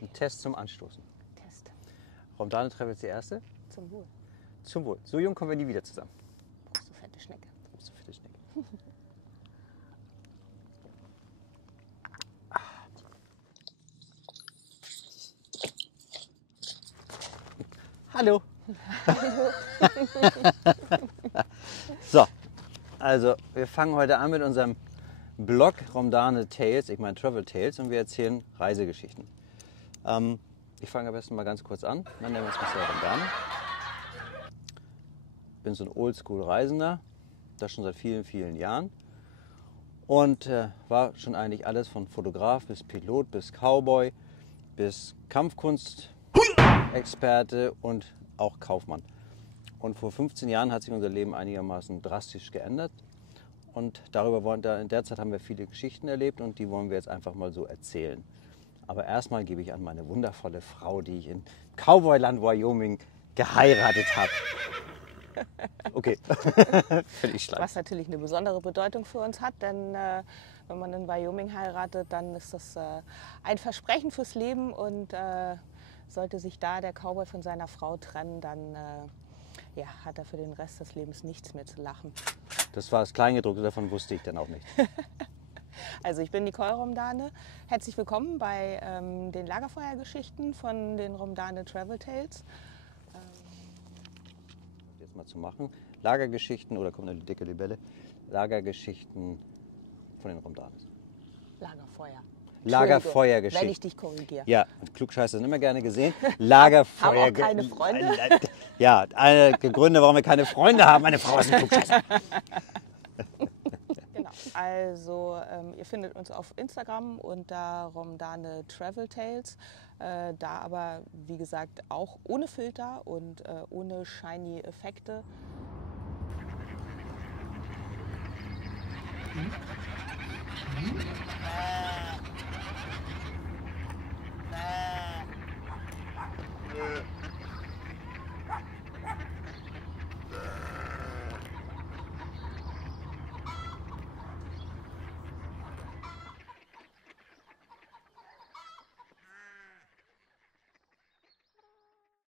Ein Test zum Anstoßen. Test. Romdane Travels die erste. Zum Wohl. Zum Wohl. So jung kommen wir nie wieder zusammen. Brauchst du fette Schnecke. So fette Schnecke. Hallo. So, also wir fangen heute an mit unserem Blog Romdane Tales, ich meine Travel Tales, und wir erzählen Reisegeschichten. Ich fange am besten mal ganz kurz an. Mein Name ist Marcel Romdane. Ich bin so ein Oldschool-Reisender, das schon seit vielen, vielen Jahren. Und war schon eigentlich alles von Fotograf bis Pilot bis Cowboy bis Kampfkunstexperte und auch Kaufmann. Und vor 15 Jahren hat sich unser Leben einigermaßen drastisch geändert. Und in der Zeit haben wir viele Geschichten erlebt und die wollen wir jetzt einfach mal so erzählen. Aber erstmal gebe ich an meine wundervolle Frau, die ich in Cowboyland, Wyoming geheiratet habe. Okay, völlig schlecht. Was natürlich eine besondere Bedeutung für uns hat, denn wenn man in Wyoming heiratet, dann ist das ein Versprechen fürs Leben und sollte sich da der Cowboy von seiner Frau trennen, dann hat er für den Rest des Lebens nichts mehr zu lachen. Das war das Kleingedruckte, davon wusste ich dann auch nicht. Also ich bin Nicole Romdane. Herzlich willkommen bei den Lagerfeuergeschichten von den Romdane Travel Tales. Jetzt mal zu machen. Lagergeschichten, oder kommt eine dicke Libelle, Lagergeschichten von den Romdanes. Lagerfeuer. Lagerfeuergeschichten. Wenn ich dich korrigiere. Ja, und Klugscheißer sind immer gerne gesehen. Lagerfeuer. Haben auch keine Freunde? Ja, eine der Gründe, warum wir keine Freunde haben. Meine Frau ist ein Klugscheißer. Genau. Also ihr findet uns auf Instagram unter Romdane Travel Tales. Da aber, wie gesagt, auch ohne Filter und ohne shiny Effekte.